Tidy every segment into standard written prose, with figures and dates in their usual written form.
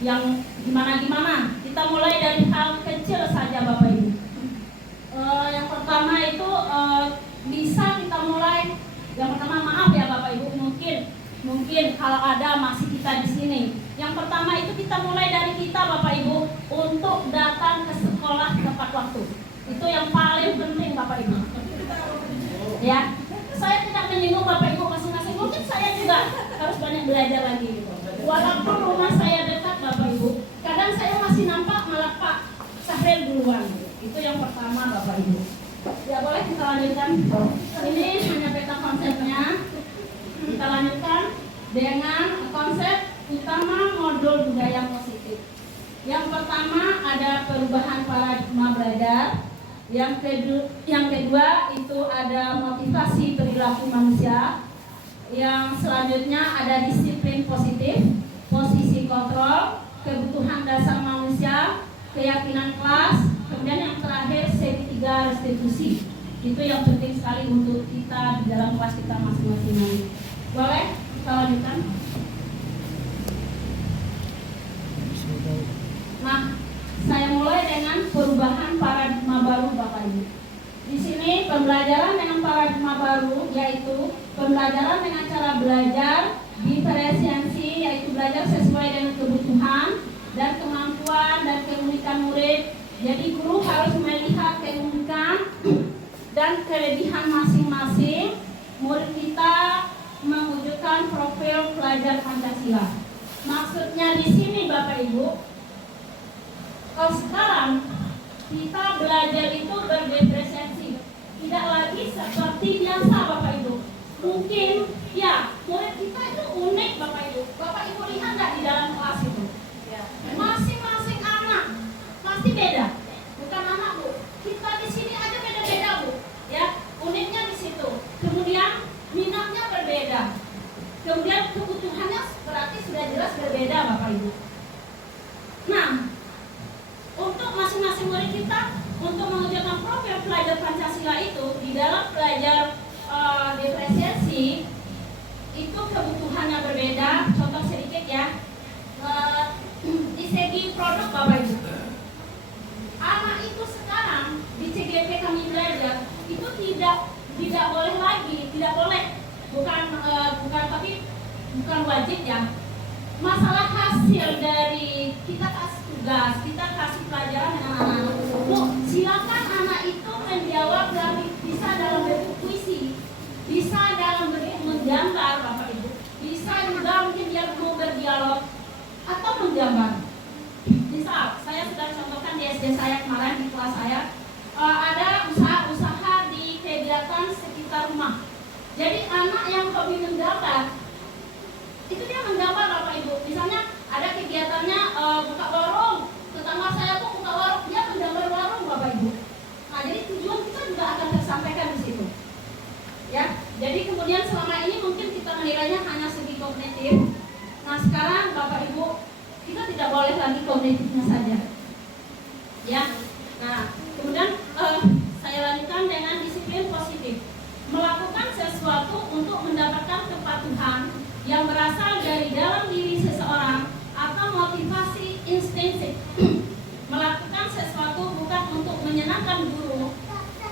yang gimana-gimana. Kita mulai dari hal kecil saja Bapak Ibu. Yang pertama itu bisa kita mulai. Yang pertama, maaf ya Bapak Ibu, mungkin kalau ada masih kita di sini. Yang pertama itu kita mulai dari kita Bapak Ibu untuk datang ke sekolah tepat waktu. Itu yang paling penting Bapak Ibu. Ya, saya tidak menyinggung Bapak Ibu masing-masing. Mungkin saya juga harus banyak belajar lagi gitu. Walaupun rumah saya dekat Bapak Ibu, kadang saya masih nampak malah Pak Sahril duluan. Itu yang pertama Bapak Ibu. Ya boleh kita lanjutkan. Ini hanya peta konsepnya. Kita lanjutkan dengan konsep utama modul budaya positif. Yang pertama ada perubahan paradigma belajar. Yang kedua itu ada motivasi perilaku manusia. Yang selanjutnya ada disiplin positif, posisi kontrol, kebutuhan dasar manusia, keyakinan kelas, kemudian yang terakhir segitiga restitusi. Itu yang penting sekali untuk kita di dalam kelas kita masing-masing. Boleh kita lanjutkan? Nah, saya mulai dengan perubahan paradigma baru Bapak Ibu. Di sini pembelajaran dengan paradigma baru yaitu pembelajaran dengan cara belajar diferensiasi, yaitu belajar sesuai dengan kebutuhan dan kemampuan dan keunikan murid. Jadi guru harus melihat keunikan dan kelebihan masing-masing murid kita mewujudkan profil pelajar Pancasila. Maksudnya di sini Bapak Ibu, kalau sekarang kita belajar itu berdiferensiasi, tidak lagi seperti biasa Bapak Ibu. Mungkin ya murid kita itu unik Bapak Ibu. Bapak Ibu lihat nggak di dalam kelas itu? Masing-masing anak pasti beda. Bukan anak Bu, kita di sini aja beda-beda Bu. Ya, uniknya di situ. Kemudian minatnya berbeda. Kemudian kebutuhannya berarti sudah jelas berbeda Bapak Ibu. Nah, untuk masing-masing murid kita untuk mewujudkan profil pelajar Pancasila itu di dalam belajar diferensiasi itu kebutuhannya berbeda. Contoh sedikit ya, di segi produk Bapak Ibu, anak itu sekarang di CGP kami belajar itu tidak boleh lagi, tidak boleh, bukan wajib ya. Masalah hasil dari kita kasih tugas, kita kasih pelajaran dengan anak-anak. Bu, silakan anak itu menjawab bisa dalam bentuk puisi, bisa dalam bentuk menggambar Bapak Ibu, bisa juga mungkin dia mau berdialog atau menggambar. Misal, saya sudah contohkan di SD saya kemarin di kelas saya ada usaha-usaha di kegiatan sekitar rumah. Jadi anak yang hobi menggambar itu dia menggambar Bapak Ibu. Misalnya ada kegiatannya buka warung, tetangga saya tuh buka warung, dia menggambar warung Bapak Ibu. Nah jadi tujuan kita juga akan tersampaikan di situ. Ya, jadi kemudian selama ini mungkin kita menilainya hanya segi kognitif. Nah sekarang Bapak Ibu kita tidak boleh lagi kognitifnya saja. Ya, nah kemudian saya lanjutkan dengan disiplin positif. Melakukan sesuatu untuk mendapatkan kepatuhan yang berasal dari dalam diri seseorang atau motivasi instinktif. Melakukan sesuatu bukan untuk menyenangkan guru,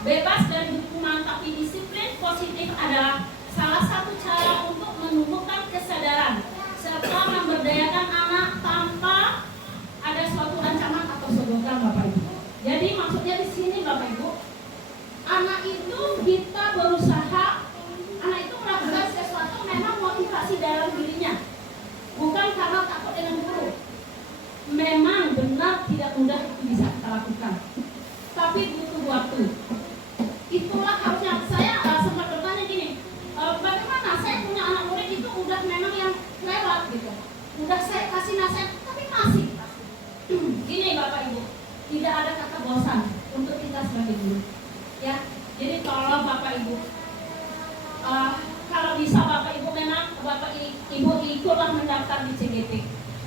bebas dari dukungan, tapi disiplin positif adalah salah satu cara untuk menumbuhkan kesadaran serta memberdayakan anak tanpa ada suatu ancaman atau sogokan Bapak Ibu. Jadi maksudnya di sini Bapak Ibu, anak itu kita berusaha, anak itu melakukan sesuatu memang motivasi dalam dirinya, bukan karena takut dengan guru. Memang benar tidak mudah itu bisa kita lakukan, tapi butuh waktu. Itulah harusnya saya sempat bertanya gini, bagaimana saya punya anak murid itu udah memang yang lewat gitu, udah saya kasih nasihat tapi masih gini Bapak Ibu, tidak ada kata bosan untuk kita sebagai guru. Ya, jadi kalau Bapak Ibu, kalau bisa Bapak Ibu memang Bapak Ibu ikutlah mendaftar di CGT.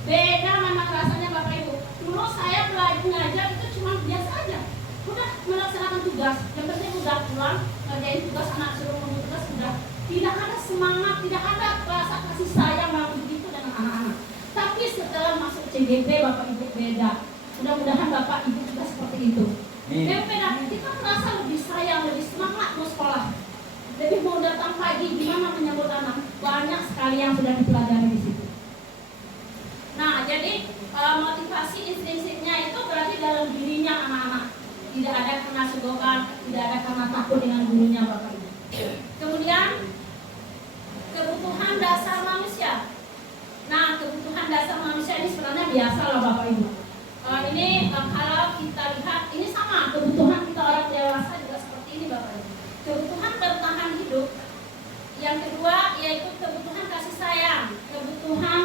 Beda memang rasanya Bapak Ibu. Dulu saya belajar ngajar itu cuma biasa aja, udah melaksanakan tugas. Yang penting udah pulang ngerjain tugas, anak suruh ngomong tugas sudah. Tidak ada semangat, tidak ada rasa kasih sayang yang begitu dengan anak-anak. Tapi bakalan masuk CGP Bapak Ibu beda. Mudah-mudahan Bapak Ibu juga seperti itu. Yang beda, kita merasa lebih sayang, lebih semangat mau sekolah, lebih mau datang pagi, gimana menyambut anak. Banyak sekali yang sudah dipelajari di situ. Nah, jadi motivasi intrinsiknya itu berarti dalam dirinya anak-anak. Tidak ada karena segokan, tidak ada karena takut dengan gurunya Bapak Ibu. Kemudian kebutuhan dasar manusia. Nah, kebutuhan dasar manusia ini sebenarnya biasa lah Bapak Ibu. Ini kalau kita lihat, ini sama kebutuhan kita orang dewasa juga seperti ini Bapak Ibu. Kebutuhan bertahan hidup. Yang kedua yaitu kebutuhan kasih sayang, kebutuhan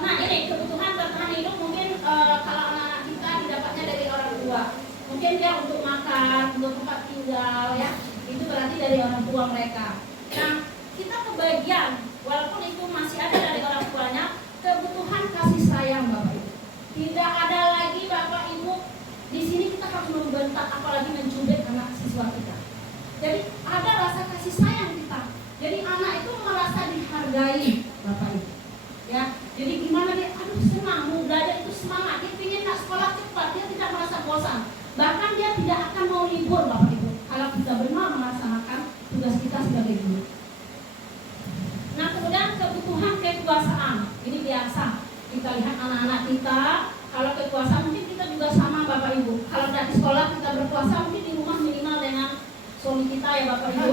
nah ini kebutuhan bertahan hidup mungkin kalau anak-anak kita didapatnya dari orang tua. Mungkin dia untuk makan, untuk tempat tinggal ya. Itu berarti dari orang tua mereka. Nah, kita kebagian walaupun itu masih ada dari orang tuanya, kebutuhan kasih sayang Bapak Ibu. Tidak ada lagi Bapak Ibu di sini kita harus membentak apalagi mencubit anak siswa kita. Jadi ada rasa kasih sayang kita. Jadi anak itu merasa dihargai Bapak Ibu. Ya, jadi gimana dia? Aduh senang, mau belajar itu semangat. Dia ingin nak sekolah cepat, dia tidak merasa bosan. Bahkan dia tidak akan mau libur Bapak Ibu. Kalau kita benar melaksanakan tugas kita sebagai guru. Nah, kemudian kebutuhan kekuasaan. Ini biasa. Kita lihat anak-anak kita, kalau kekuasaan mungkin kita juga sama Bapak Ibu. Kalau tidak di sekolah kita berkuasa, mungkin di rumah minimal dengan suami kita ya Bapak Ibu.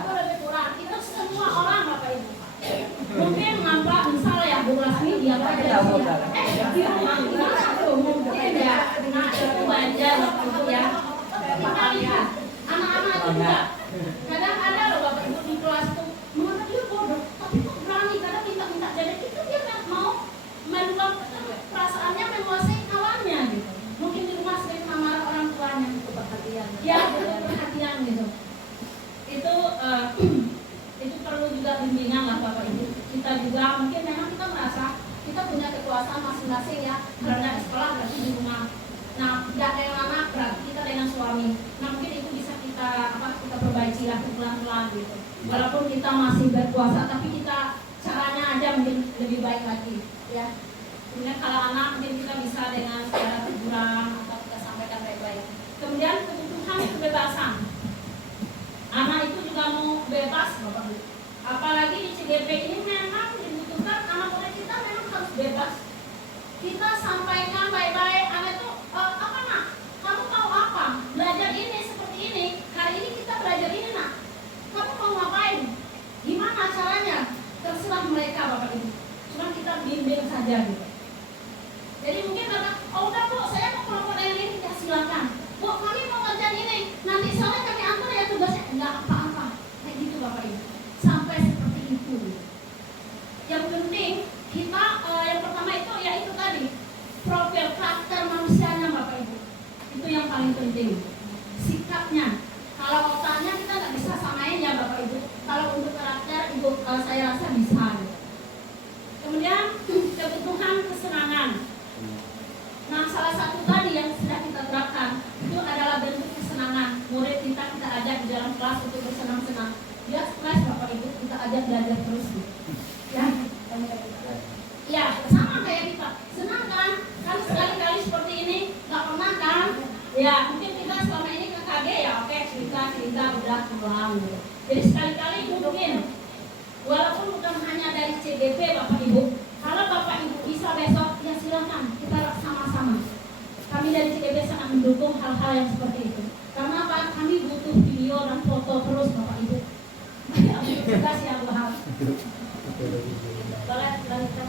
Itu lebih kurang. Itu semua orang Bapak Ibu. Mungkin nampak misal ya Bu Rasmi dia di rumah gimana tuh mungkin ya. Nah itu wajar gitu ya. Kita lihat anak-anak itu juga kadang ada loh Bapak Ibu di kelas tuh menurut dia bodoh, tapi kok berani kadang minta-minta. Jadi itu dia nggak mau meluapkan perasaannya, menguasai kawannya gitu. Mungkin di rumah sering marah orang tuanya itu perhatian. Ya butuh perhatian gitu. Itu perlu juga bimbingan lah Bapak Ibu. Kita juga mungkin memang kita merasa kita punya kekuasaan masing-masing ya. Karena di sekolah berarti di rumah. Nah, tidak dengan anak berarti kita dengan suami. Nah, mungkin itu bisa kita perbaiki lah pelan-pelan gitu. Walaupun kita masih berkuasa, tapi kita caranya aja mungkin lebih baik lagi ya. Kemudian kalau anak mungkin kita bisa dengan cara teguran atau kita sampaikan baik-baik. Kemudian kebutuhan kebebasan. Anak itu juga mau bebas Bapak Ibu. Apalagi di CGP ini memang dibutuhkan anak muda kita memang harus bebas. Kita sampaikan baik-baik, anak itu apa nak? Kamu mau apa? Belajar ini seperti ini. Hari ini kita belajar ini nak. Kamu mau ngapain? Gimana caranya? Terserah mereka Bapak Ibu. Cuma kita bimbing saja gitu. Jadi mungkin kata, oh udah Bu, saya mau kelompok dengan ini, ya silakan. Bu, kami mau ngerjain ini. Nanti sore kami antar ya tugasnya. Enggak apa-apa. Kayak gitu Bapak Ibu. Sampai seperti itu. Yang penting kita yang pertama itu ya itu tadi profil karakter manusianya Bapak Ibu. Itu yang paling penting. Sikapnya. Kalau otaknya kita nggak bisa samain ya Bapak Ibu. Kalau untuk karakter Ibu saya rasa bisa. Kemudian kebutuhan kesenangan. Nah, salah satu tadi yang sudah kita terapkan itu adalah bentuk kesenangan. Murid kita ajak di dalam kelas untuk bersenang-senang. Dia stres Bapak Ibu, kita ajak belajar terus. Ya, ya sama kayak kita. Senang kan? Kan sekali-kali seperti ini, nggak pernah kan? Ya, mungkin kita selama ini ke KG ya, oke cerita udah pulang. Gitu. Jadi sekali-kali mungkin, walaupun bukan hanya dari CGP Bapak Ibu. Kalau Bapak Ibu bisa besok, ya silakan kita sama-sama. Kami dari CGP sangat mendukung hal-hal yang seperti itu. Karena apa? Kami butuh video dan foto terus Bapak Ibu. Terima kasih ya Bu Hal. Boleh lanjutkan.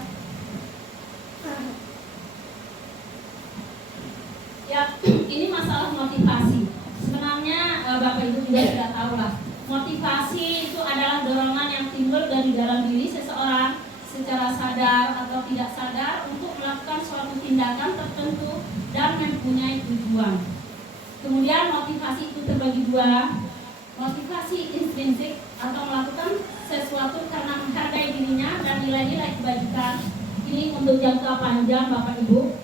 Ya, ini masalah motivasi. Sebenarnya Bapak Ibu juga sudah tahu lah. Motivasi itu adalah dorongan yang timbul dari dalam diri seseorang secara sadar atau tidak sadar untuk melakukan suatu tindakan tertentu dan mempunyai tujuan. Kemudian motivasi itu terbagi dua. Motivasi intrinsik atau melakukan sesuatu karena menghargai dirinya dan nilai-nilai kebajikan. Ini untuk jangka panjang Bapak Ibu.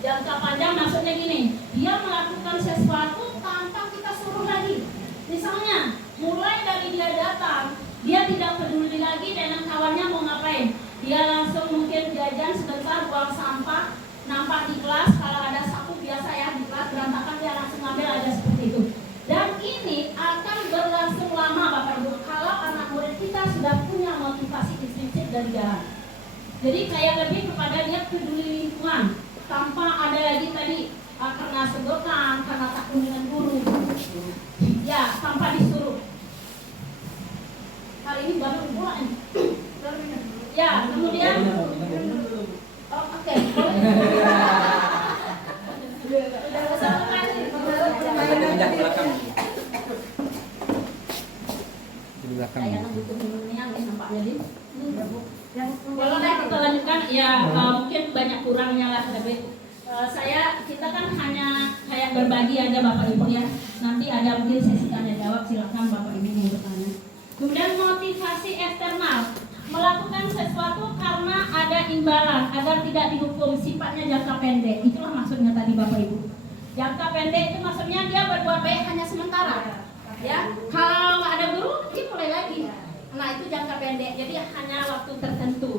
Jangka panjang maksudnya gini, dia melakukan sesuatu tanpa kita suruh lagi. Misalnya, mulai dari dia datang, Dia tidak peduli lagi dengan kawannya mau ngapain. Dia langsung mungkin jajan sebentar, buang sampah, nampak di kelas. Kalau ada sapu biasa ya di kelas berantakan, dia langsung ngambil, ada seperti itu. Dan ini akan berlangsung lama Bapak Ibu kalau anak murid kita sudah punya motivasi intrinsik dari dalam. Jadi kayak lebih kepada dia peduli lingkungan, tanpa ada lagi tadi karena sedotan, karena takut dengan guru, ya tanpa disuruh. Hari ini baru bulan. Ya, kemudian oke. Pindah ke belakang. Di belakang. Kalau kita lanjutkan, ya mungkin banyak kurangnya lah, tapi kita kan hanya kayak berbagi aja Bapak Ibu ya. Nanti ada mungkin sesi tanya jawab, silakan Bapak Ibu mau bertanya. Kemudian motivasi eksternal, melakukan sesuatu karena ada imbalan agar tidak dihukum, sifatnya jangka pendek. Itulah maksudnya tadi Bapak Ibu. Jangka pendek itu maksudnya dia berbuat baik hanya sementara. Ya, kalau nggak ada guru, dia mulai lagi. Nah itu jangka pendek, jadi hanya waktu tertentu.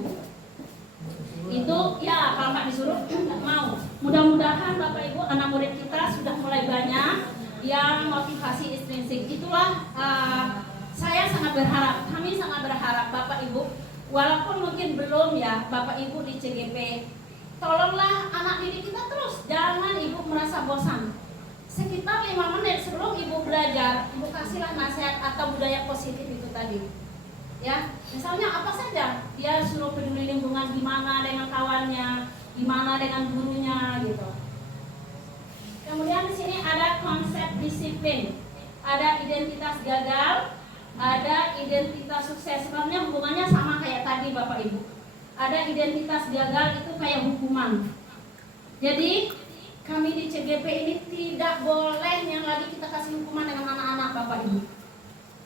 Itu ya kalau nggak disuruh nggak mau. Mudah-mudahan Bapak Ibu anak murid kita sudah mulai banyak yang motivasi intrinsik. Itulah saya sangat berharap, kami sangat berharap Bapak Ibu, walaupun mungkin belum ya Bapak Ibu di CGP, tolonglah anak didik kita terus, jangan Ibu merasa bosan. Sekitar 5 menit sebelum Ibu belajar, Ibu kasihlah nasihat atau budaya positif itu tadi. Ya, misalnya apa saja, dia suruh peduli lingkungan, gimana dengan kawannya, gimana dengan gurunya gitu. Kemudian di sini ada konsep disiplin, ada identitas gagal, ada identitas sukses. Sebenarnya hubungannya sama kayak tadi Bapak Ibu. Ada identitas gagal itu kayak hukuman. Jadi kami di CGP ini tidak boleh yang lagi kita kasih hukuman dengan anak-anak Bapak Ibu.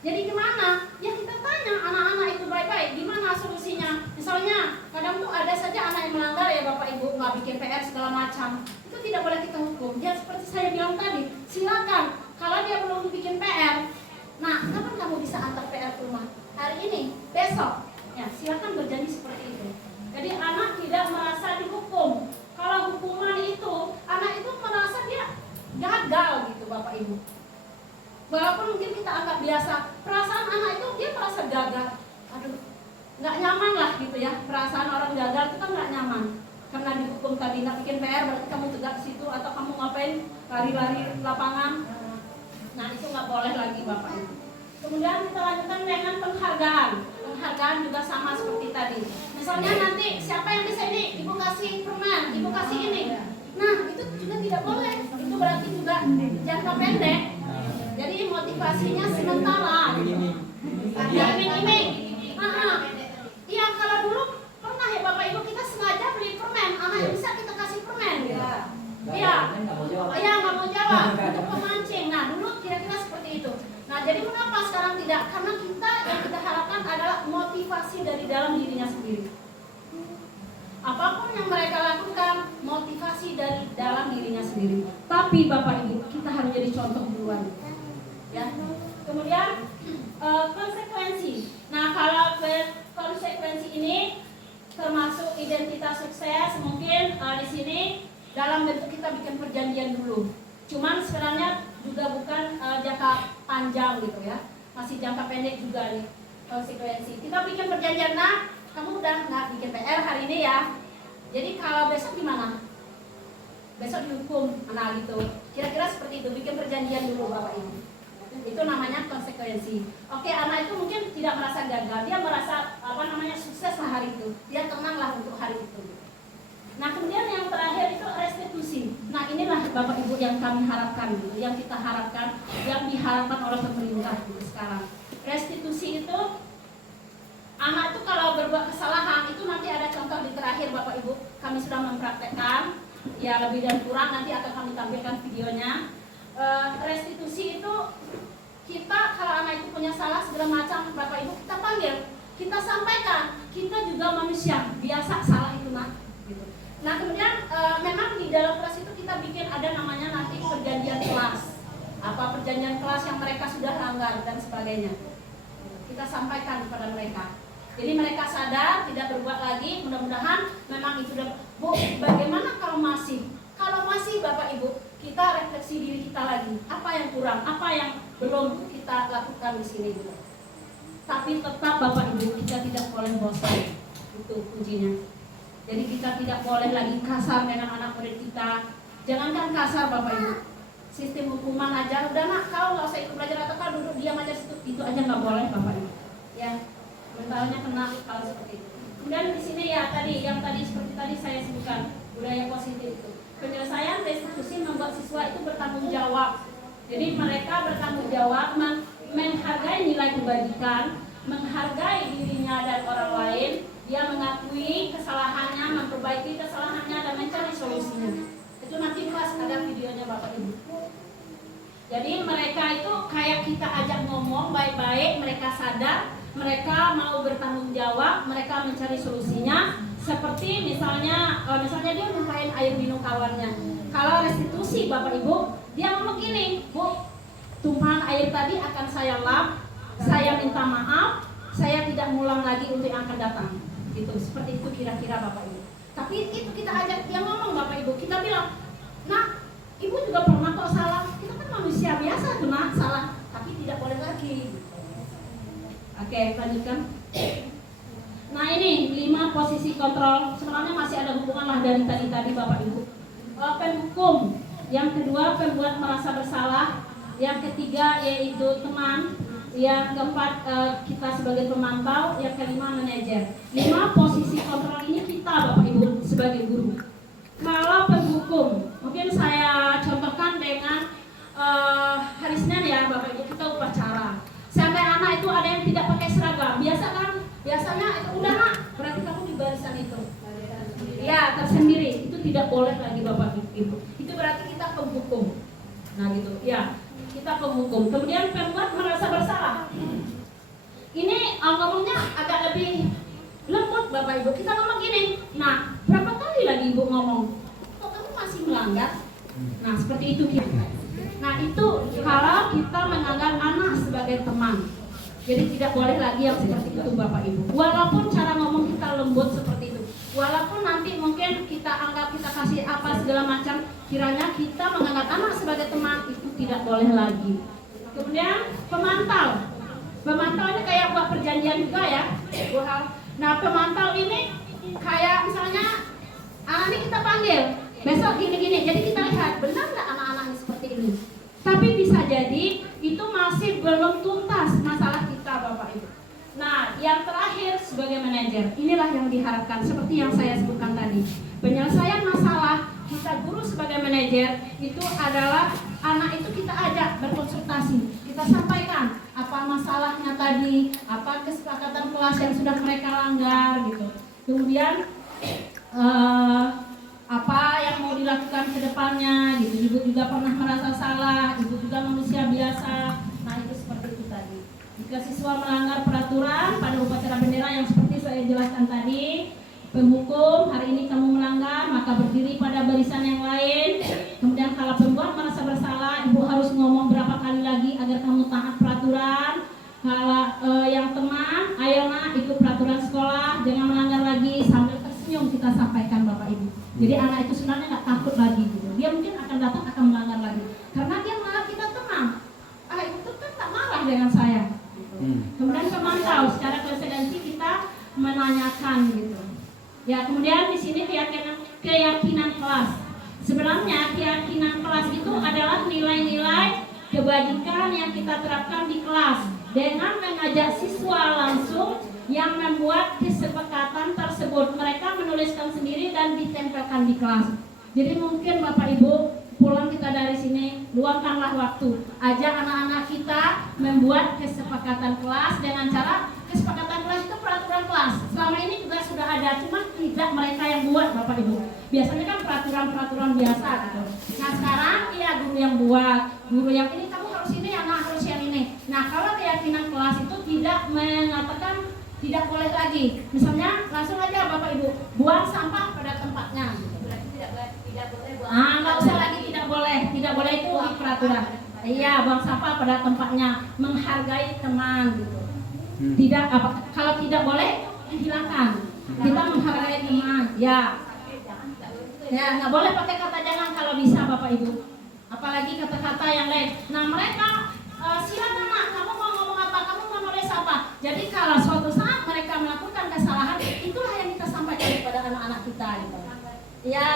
Jadi gimana? Ya kita tanya anak-anak itu baik-baik, gimana solusinya? Misalnya kadang tuh ada saja anak yang melanggar ya Bapak Ibu, nggak bikin PR segala macam. Itu tidak boleh kita hukum. Ya seperti saya bilang tadi, silakan kalau dia belum bikin PR. Nah, kapan kamu bisa antar PR ke rumah? Hari ini, besok. Ya, silakan berjanji seperti itu. Jadi anak tidak merasa dihukum. Kalau hukuman itu, anak itu merasa dia gagal gitu Bapak Ibu. Walaupun mungkin kita anggap biasa, perasaan anak itu dia merasa gagal. Aduh, nggak nyaman lah gitu ya. Perasaan orang gagal itu kan nggak nyaman. Karena dihukum tadi nggak bikin PR, berarti kamu tegak di situ atau kamu ngapain lari-lari lapangan. Nah itu nggak boleh lagi Bapak Ibu. Kemudian kita lanjutkan dengan penghargaan. Penghargaan juga sama seperti tadi. Misalnya nanti siapa yang bisa ini, Ibu kasih permen, Ibu kasih ini. Nah itu juga tidak boleh. Itu berarti juga jangka pendek. Jadi motivasinya sementara. Ya iming-iming. Iya kalau dulu pernah ya Bapak Ibu kita sengaja beli permen, anak yang bisa kita kasih permen. Iya. Iya nggak mau jawab untuk memancing. Nah dulu kira-kira seperti itu. Nah jadi mengapa sekarang tidak? Karena kita yang kita harapkan adalah motivasi dari dalam dirinya sendiri. Apapun yang mereka lakukan, motivasi dari dalam dirinya sendiri. Tapi Bapak Ibu kita harus jadi contoh duluan. Ya. Kemudian konsekuensi. Nah kalau konsekuensi ini termasuk identitas sukses, mungkin di sini dalam bentuk kita bikin perjanjian dulu. Cuman sebenarnya juga bukan jangka panjang gitu ya, masih jangka pendek juga nih konsekuensi. Kita bikin perjanjian, nah kamu udah nggak bikin PR hari ini ya. Jadi kalau besok gimana? Besok dihukum, nah gitu. Kira-kira seperti itu, bikin perjanjian dulu Bapak Ibu. Itu namanya konsekuensi. Oke, anak itu mungkin tidak merasa gagal, dia merasa sukses lah hari itu, dia tenang lah untuk hari itu. Nah kemudian yang terakhir itu restitusi. Nah inilah Bapak Ibu yang kami harapkan, yang kita harapkan, yang diharapkan oleh pemerintah sekarang. Restitusi itu anak itu kalau berbuat kesalahan itu nanti ada contoh di terakhir Bapak Ibu. Kami sudah mempraktekkan, ya lebih dan kurang nanti akan kami tampilkan videonya. Restitusi itu kita kalau anak itu punya salah segala macam Bapak Ibu kita panggil, kita sampaikan, kita juga manusia, biasa salah itu nak. Gitu. Nah kemudian memang di dalam kelas itu kita bikin ada namanya nanti perjanjian kelas, apa perjanjian kelas yang mereka sudah langgar dan sebagainya. kita sampaikan kepada mereka. Jadi mereka sadar, tidak berbuat lagi. Mudah-mudahan memang itu sudah. Bu, bagaimana kalau masih? Kalau masih Bapak Ibu, kita refleksi diri kita lagi. Apa yang kurang? Apa yang belum kita lakukan di sini gitu. Tapi tetap Bapak Ibu, kita tidak boleh bosan. Itu kuncinya. Jadi kita tidak boleh lagi kasar dengan anak murid kita. Jangankan kasar Bapak Ibu. Sistem hukuman aja, udah nak, kau nggak usah ikut belajar atau kau duduk diam aja situ. Itu aja nggak boleh Bapak Ibu. Ya. Mentalnya kena kalau seperti itu. Kemudian di sini ya tadi yang tadi seperti tadi saya sebutkan budaya positif itu. Penyelesaian restitusi membuat siswa itu bertanggung jawab. Jadi mereka bertanggung jawab menghargai nilai kebajikan, menghargai dirinya dan orang lain. Dia mengakui kesalahannya, memperbaiki kesalahannya dan mencari solusinya. Itu nanti pas ada videonya Bapak Ibu. Jadi mereka itu kayak kita ajak ngomong baik-baik, mereka sadar. Mereka mau bertanggung jawab, mereka mencari solusinya. Seperti misalnya dia numpahin air minum kawannya. Kalau restitusi Bapak Ibu, dia ngomong gini, Bu, tumpahan air tadi akan saya lap, saya minta maaf, saya tidak ngulang lagi untuk yang akan datang. Gitu, seperti itu kira-kira Bapak Ibu. Tapi itu kita ajak dia ngomong Bapak Ibu, kita bilang, nah, Ibu juga pernah kok salah. Kita kan manusia biasa tuh nak salah, tapi tidak boleh lagi. Oke, lanjutkan. Nah ini 5 posisi kontrol. Sebenarnya masih ada hubungan lah dari tadi Bapak Ibu. Penghukum. Yang kedua pembuat merasa bersalah. Yang ketiga yaitu teman. Yang keempat kita sebagai pemantau. Yang kelima manajer. 5 posisi kontrol ini kita Bapak Ibu sebagai guru. Kalau penghukum, mungkin saya contohkan dengan hari Senin ya Bapak Ibu, kita upacara. Sampai anak itu ada yang tidak pakai seragam, biasa kan? Biasanya itu udah nak, berarti kamu di barisan itu. Ya tersendiri, itu tidak boleh lagi Bapak Ibu. Itu berarti kita penghukum. Nah gitu, ya kita penghukum. Kemudian pembuat merasa bersalah. Ini ngomongnya agak lebih lembut Bapak Ibu. Kita ngomong gini, nah berapa kali lagi Ibu ngomong? Kok kamu masih melanggar? Nah seperti itu kita. Nah itu kalau kita menganggap anak sebagai teman. Jadi tidak boleh lagi yang seperti itu Bapak Ibu. Walaupun cara ngomong kita lembut seperti itu. Walaupun nanti mungkin kita anggap kita kasih apa segala macam, kiranya kita menganggap anak sebagai teman, itu tidak boleh lagi. Kemudian pemantau. Pemantau ini kayak buat perjanjian juga ya. Nah pemantau ini kayak misalnya anak ini kita panggil besok gini-gini, jadi kita lihat benar nggak anak-anak ini seperti ini. Tapi bisa jadi itu masih belum tuntas masalah kita Bapak Ibu. Nah yang terakhir sebagai manajer, inilah yang diharapkan seperti yang saya sebutkan tadi. Penyelesaian masalah kita guru sebagai manajer itu adalah anak itu kita ajak berkonsultasi. Kita sampaikan apa masalahnya tadi, apa kesepakatan kelas yang sudah mereka langgar gitu. Kemudian apa yang mau dilakukan ke depannya gitu. Ibu juga pernah merasa salah, ibu juga manusia biasa. Nah itu seperti itu tadi. Jika siswa melanggar peraturan pada upacara bendera yang seperti saya jelaskan tadi, penghukum, hari ini kamu melanggar, maka berdiri pada barisan yang lain. Kemudian kalau pembuat merasa bersalah, ibu harus ngomong berapa kali lagi agar kamu taat peraturan. Kalau yang teman, ayo nak ikut peraturan sekolah, jangan melanggar lagi, sambil tersenyum kita sampaikan Bapak Ibu. Jadi anak itu sebenarnya nggak takut lagi gitu. Dia mungkin akan datang akan melanggar lagi, karena dia menganggap kita tenang. Itu kan tak marah dengan saya. Gitu. Kemudian pemantau, secara konfidensi kita menanyakan gitu. Ya kemudian di sini keyakinan kelas. Sebenarnya keyakinan kelas itu adalah nilai-nilai kebajikan yang kita terapkan di kelas dengan mengajak siswa langsung yang membuat kesepakatan tersebut. Mereka menuliskan sendiri dan ditempelkan di kelas. Jadi mungkin Bapak Ibu pulang kita dari sini, luangkanlah waktu, ajak anak-anak kita membuat kesepakatan kelas dengan cara kesepakatan kelas itu peraturan kelas. Selama ini juga sudah ada, cuma tidak mereka yang buat Bapak Ibu. Biasanya kan peraturan-peraturan biasa gitu. Nah sekarang iya guru yang buat, guru yang ini kamu harus ini, anak harus yang ini. Nah kalau keyakinan kelas itu tidak mengatakan tidak boleh lagi. Misalnya langsung aja Bapak Ibu buang sampah pada tempatnya. Berarti tidak boleh buang. Nggak usah lagi tidak boleh itu di peraturan. Iya buang sampah pada tempatnya, menghargai teman gitu. Tidak kalau tidak boleh hilangkan. Kita menghargai teman, ya. Ya, nggak boleh pakai kata jangan kalau bisa Bapak Ibu. Apalagi kata-kata yang lain. Nah mereka silakan nak, kamu mau ngomong apa, kamu mau nulis apa. Jadi kalau suatu saat mereka melakukan kesalahan, itulah yang kita sampaikan kepada anak-anak kita. Gitu. Ya,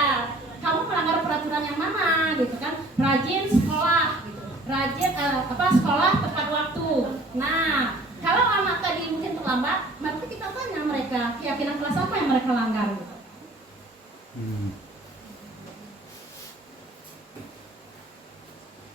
kamu melanggar peraturan yang mana, gitu kan? Rajin sekolah, gitu. Rajin sekolah tepat waktu. Nah, kalau anak tadi mungkin terlambat, maka kita tanya mereka keyakinan kelas apa yang mereka langgar. Gitu.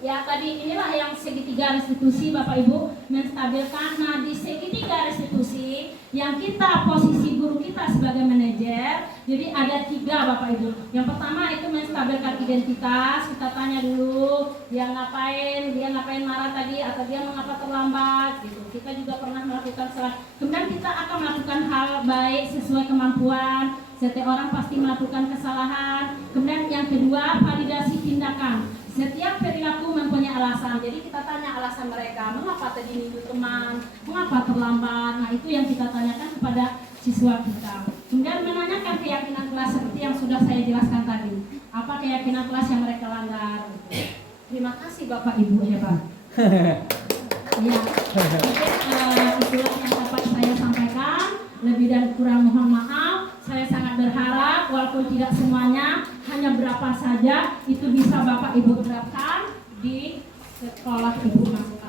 Ya tadi inilah yang segitiga restitusi Bapak Ibu menstabilkan. Nah di segitiga restitusi yang kita posisi guru kita sebagai manajer, jadi ada 3 Bapak Ibu. Yang pertama itu menstabilkan identitas. Kita tanya dulu dia ngapain marah tadi atau dia mengapa terlambat gitu. Kita juga pernah melakukan salah. Kemudian kita akan melakukan hal baik sesuai kemampuan. Setiap orang pasti melakukan kesalahan. Kemudian yang kedua validasi tindakan. Setiap perilaku mempunyai alasan. Jadi kita tanya alasan mereka, mengapa tadi minggu teman, mengapa terlambat. Nah itu yang kita tanyakan kepada siswa kita. Kemudian menanyakan keyakinan kelas seperti yang sudah saya jelaskan tadi. Apa keyakinan kelas yang mereka langgar. Terima kasih Bapak Ibu hebat. Ya, itulah yang dapat saya sampaikan. Lebih dan kurang mohon maaf. Saya sangat berharap walaupun tidak semuanya, hanya berapa saja itu bisa Bapak Ibu terapkan di sekolah Ibu masing-masing.